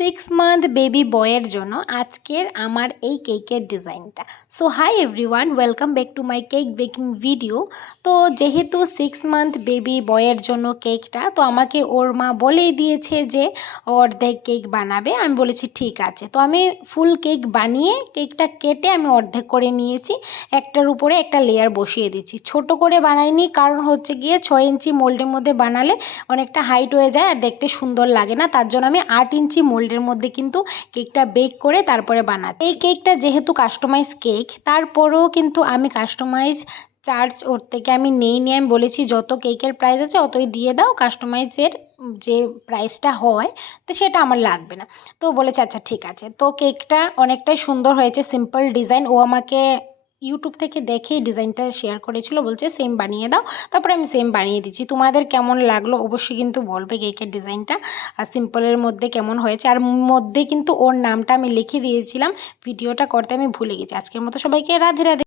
6 month baby বয়ের জন্য আজকের আমার এই কেকের ডিজাইনটা। So hi everyone, welcome back to my cake baking video. তো যেহেতু 6 মান্থ বেবি বয়ের জন্য কেকটা, তো আমাকে ওর মা বলেই দিয়েছে যে অর্ধেক কেক বানাবে। আমি বলেছি ঠিক আছে। তো আমি ফুল কেক বানিয়ে কেকটা কেটে আমি অর্ধেক করে নিয়েছি, একটার উপরে একটা লেয়ার বসিয়ে দিচ্ছি। ছোট করে বানাইনি, কারণ হচ্ছে গিয়ে 6 ইঞ্চি মোল্ডের মধ্যে বানালে অনেকটা হাইট হয়ে যায় আর দেখতে সুন্দর লাগে না। তার জন্য আমি 8 ইঞ্চি মোল্ডের মধ্যে কিন্তু কেকটা বেক করে তারপরে বানাচ্ছি। এই কেকটা যেহেতু কাস্টমাইজ কেক, তারপরেও কিন্তু আমি কাস্টমাইজ চার্জ ওর থেকে আমি নিয়ে আমি বলেছি যত কেকের প্রাইস আছে অতই দিয়ে দাও, কাস্টমাইজের যে প্রাইসটা হয় তো সেটা আমার লাগবে না। তো বলেছে আচ্ছা ঠিক আছে। তো কেকটা অনেকটাই সুন্দর হয়েছে, সিম্পল ডিজাইন। ও আমাকে ইউটিউব থেকে দেখেই ডিজাইনটা শেয়ার করেছিল, বলছে সেম বানিয়ে দাও। তারপরে আমি সেম বানিয়ে দিচ্ছি। তোমাদের কেমন লাগলো অবশ্যই কিন্তু বলবে কেকের ডিজাইনটা, আর সিম্পলের মধ্যে কেমন হয়েছে। আর মধ্যে কিন্তু ওর নামটা আমি লিখে দিয়েছিলাম, ভিডিওটা করতে আমি ভুলে গেছি। আজকের মতো সবাইকে রাধে রাধে।